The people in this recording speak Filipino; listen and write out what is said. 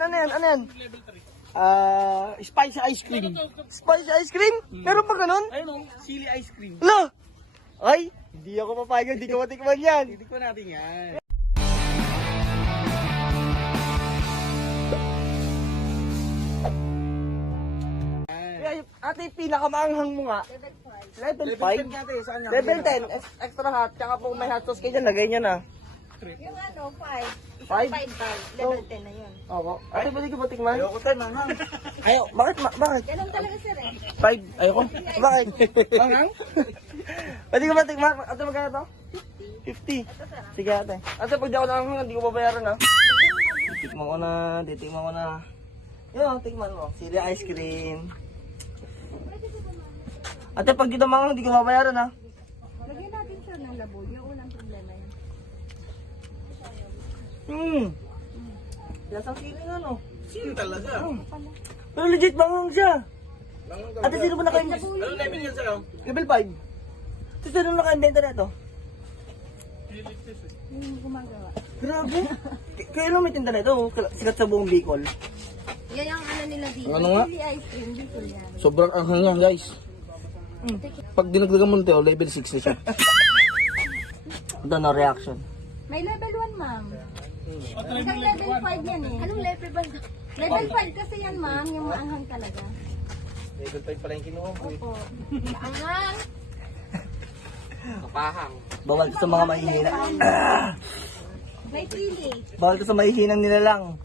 Ano yan? Ano yan? Spicy ice cream. Spicy ice cream? Meron pa ganun? Ayun o, chili ice cream. Lo! Ay, hindi ako papayag, hindi ko matikman yan. Titikman natin yan. Kaya, ate, pinakamaanghang mo nga. Level 5. natin, saan yan? Level 10, extra hot, tsaka po may hot sauce kayo dyan, lagay nyo na. Yung ano, 5. Five? 5. Level 10 na yun. Opo. Ate, pwede ko matikman? Ayoko tayo, manghang. Ayaw, bakit? Bakit? Ganun talaga sir eh. 5, ayoko. Bakit? Manghang? Pwede ko matikman? Ate, magkano to? 50. Sige ate. Ate, pag di ako nakanghang, hindi ko babayaran ha. Titikman ko na, titikman ko na. Yun, tikman mo. Chili ice cream. Ate, pag di naman hindi ko babayaran ha. Lagyan natin sir ng labo. Yung unang problema yun. Lasang sili nga no. Sino talaga? Pero legit bangang siya. Ate, sino ba naka-invent? Anong level yan sa'yo? Level 5. So, sino naka-inventa na ito? Yung gumagawa. Grabe. Kaya lang may tinda na ito. Sikat sa buong Bicol. Yan yung ano nila dito. Ano nga? Chili ice cream dito yan. Sobrang anghang yan, guys. Pag dinagdagan mo nito, level 6 na siya. Ito no reaction. May level 1 ma'am. Isang level 5 yan eh. Anong level ba? Level 5 kasi yan ma'am. Yung maanghang talaga. Level 5 pala yung kinuha ko. Opo. Maanghang. Kapahang. Bawal ka sa mga mahihina. May chili. Bawal ka sa mahihinang nilalang.